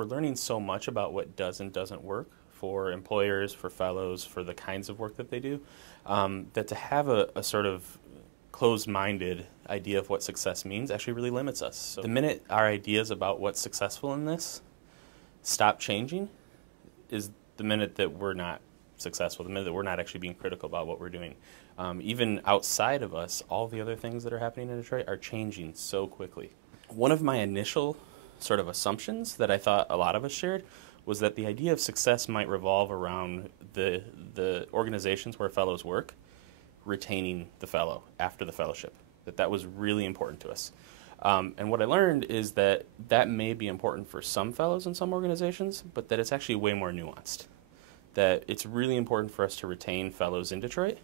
we're learning so much about what does and doesn't work for employers, for fellows, for the kinds of work that they do, that to have a sort of closed-minded idea of what success means actually really limits us. So the minute our ideas about what's successful in this stop changing is the minute that we're not successful, the minute that we're not actually being critical about what we're doing. Even outside of us, all the other things that are happening in Detroit are changing so quickly. One of my initial sort of assumptions that I thought a lot of us shared was that the idea of success might revolve around the organizations where fellows work retaining the fellow after the fellowship, that was really important to us. And what I learned is that may be important for some fellows in some organizations, but that it's actually way more nuanced. That it's really important for us to retain fellows in Detroit,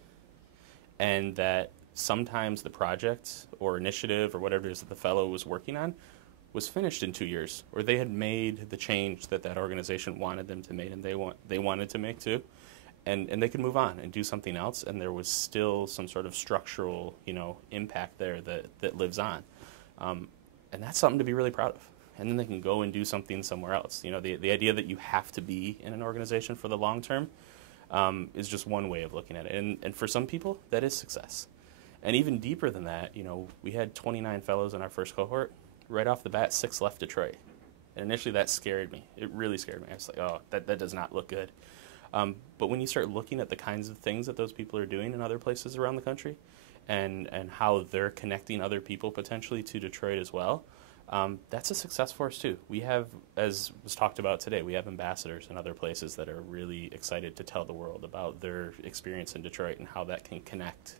and that sometimes the project or initiative or whatever it is that the fellow was working on was finished in 2 years, or they had made the change that organization wanted them to make, and they wanted to make too, and they could move on and do something else, and there was still some sort of structural, impact there that lives on, and that's something to be really proud of. And then they can go and do something somewhere else. The idea that you have to be in an organization for the long term is just one way of looking at it. And for some people, that is success. And even deeper than that, we had 29 fellows in our first cohort. Right off the bat, 6 left Detroit. And initially that scared me. It really scared me. I was like, oh, that does not look good. But when you start looking at the kinds of things that those people are doing in other places around the country and how they're connecting other people potentially to Detroit as well, that's a success for us too. We have, as was talked about today, we have ambassadors in other places that are really excited to tell the world about their experience in Detroit and how that can connect